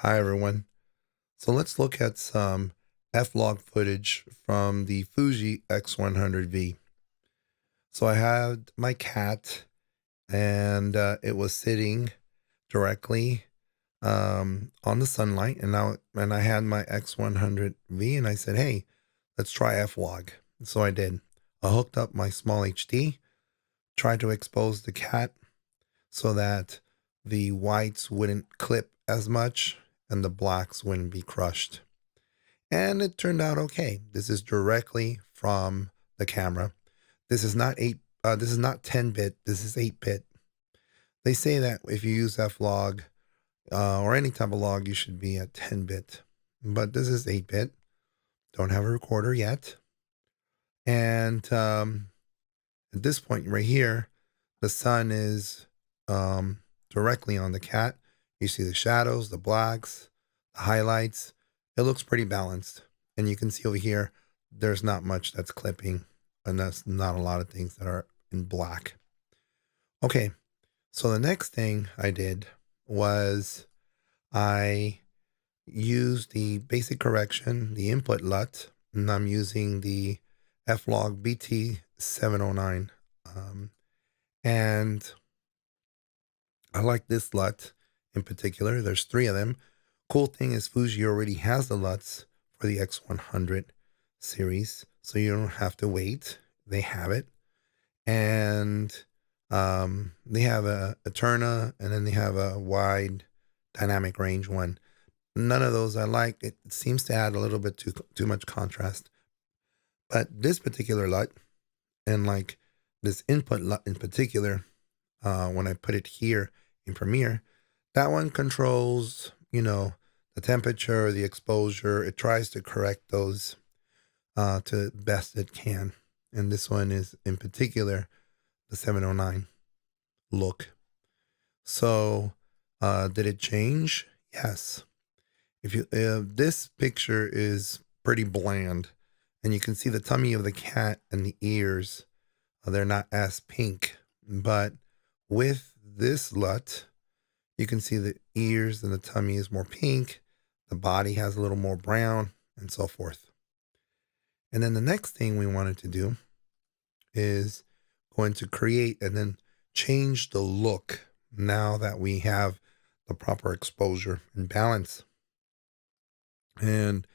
Hi everyone. So let's look at some F-log footage from the Fuji X100V. So I had my cat and it was sitting directly on the sunlight and I had my X100V and I said, "Hey, let's try F-log." So I did. I hooked up my small HD, tried to expose the cat so that the whites wouldn't clip as much and the blacks wouldn't be crushed. And it turned out okay. This is directly from the camera. This is not 10-bit. This is 8-bit. They say that if you use F-log or any type of log, you should be at 10-bit. But this is 8-bit. Don't have a recorder yet. And at this point right here, the sun is directly on the cat. You see the shadows, the blacks, the highlights. It looks pretty balanced. And you can see over here, there's not much that's clipping, and that's not a lot of things that are in black. Okay, so the next thing I did was I used the basic correction, the input LUT, and I'm using the F-log BT709. And I like this LUT in particular. There's three of them. Cool thing is Fuji already has the LUTs for the X100 series, so you don't have to wait. They have it. And they have a Eterna, and then they have a wide dynamic range one. None of those I like. It seems to add a little bit too much contrast. But this particular LUT, and like this input LUT in particular, when I put it here in Premiere, that one controls, the temperature, the exposure. It tries to correct those to best it can. And this one is in particular the 709 look. So, did it change? Yes. If you this picture is pretty bland, and you can see the tummy of the cat and the ears. They're not as pink, but with this LUT, you can see the ears and the tummy is more pink. The body has a little more brown, and so forth. And then the next thing we wanted to do is going to create and then change the look now that we have the proper exposure and balance. And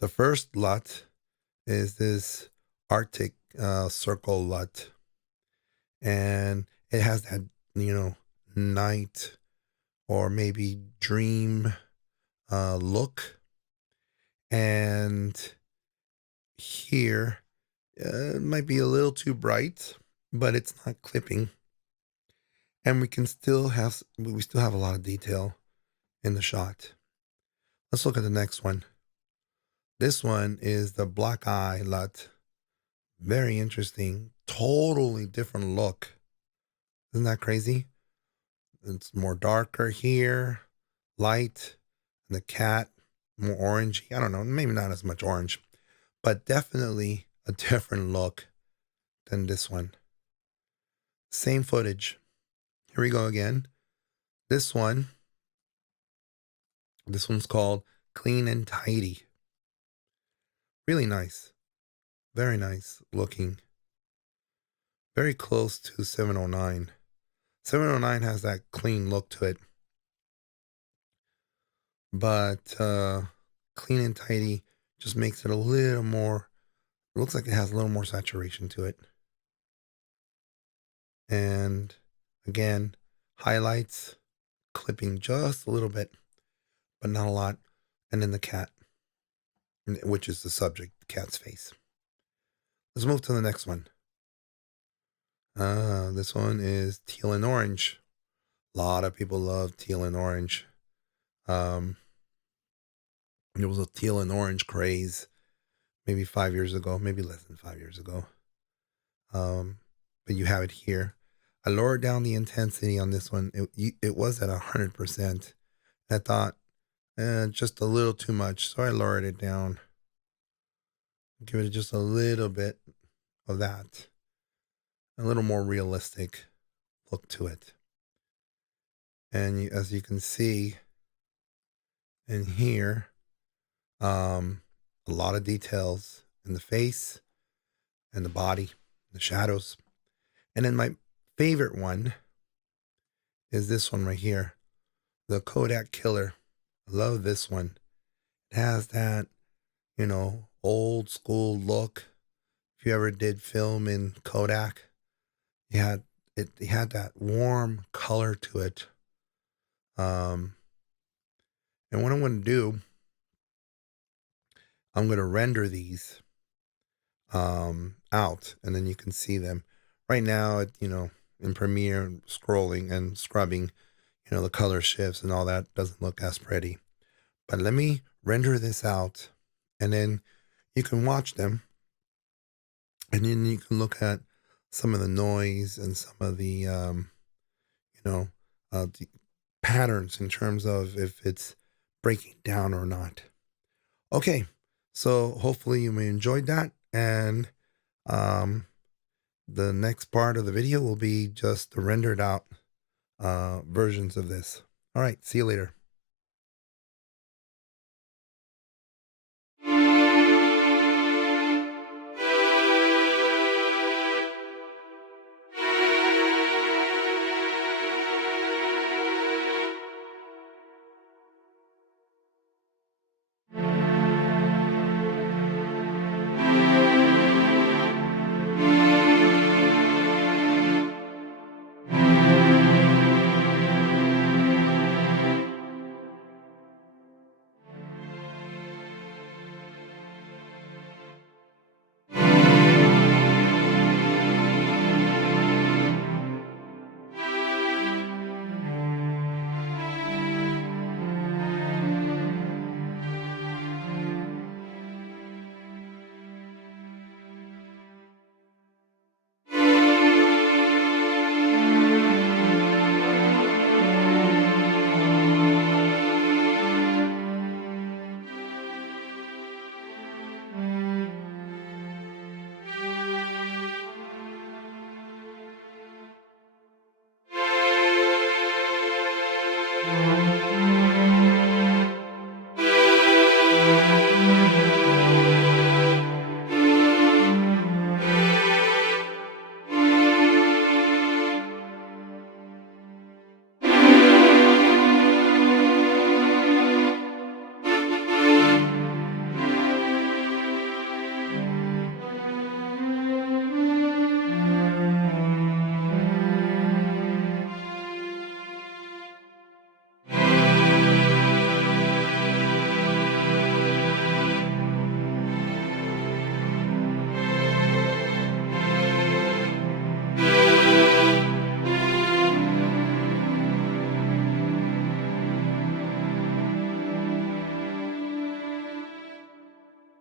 the first LUT is this Arctic Circle LUT. And it has that, night or maybe dream look. And here, it might be a little too bright, but it's not clipping. And we still have a lot of detail in the shot. Let's look at the next one. This one is the Black Eye LUT. Very interesting. Totally different look. Isn't that crazy? It's more darker here, light, and the cat more orangey. I don't know, maybe not as much orange, but definitely a different look than this one. Same footage. Here we go again. This one, this one's called Clean and Tidy. Really nice. Very nice looking. Very close to 709. 709 has that clean look to it, but Clean and Tidy just makes it a little more, it looks like it has a little more saturation to it. And again, highlights, clipping just a little bit, but not a lot. And then the cat, which is the subject, the cat's face. Let's move to the next one. This one is Teal and Orange. A lot of people love Teal and Orange. Um, there was a Teal and Orange craze maybe 5 years ago, maybe less than 5 years ago. But you have it here. I lowered down the intensity on this one. It was at 100%. I thought, just a little too much, so I lowered it down. Give it just a little bit of that, a little more realistic look to it. And as you can see, And here, um, a lot of details in the face and the body, the shadows. And then my favorite one is this one right here, the Kodak Killer. I love this one. It has that, old school look. If you ever did film in Kodak, it had that warm color to it. Um, and what I'm going to do, I'm going to render these out, and then you can see them. Right now, in Premiere, scrolling and scrubbing, the color shifts and all that doesn't look as pretty. But let me render this out, and then you can watch them, and then you can look at some of the noise and some of the, you know, the patterns in terms of if it's breaking down or not. Okay, so hopefully you may enjoyed that, and um, the next part of the video will be just the rendered out versions of this. All right, see you later.